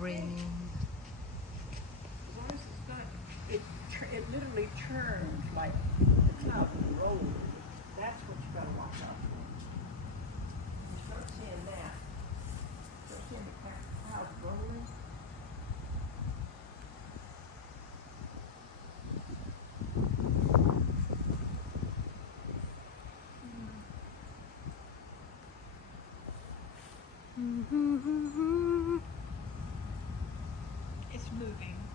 raining. As long as it's gonna, it literally turns like the cloud rolls. That's what you gotta watch out for. You start seeing that. Start seeing the clouds rolling. It's moving.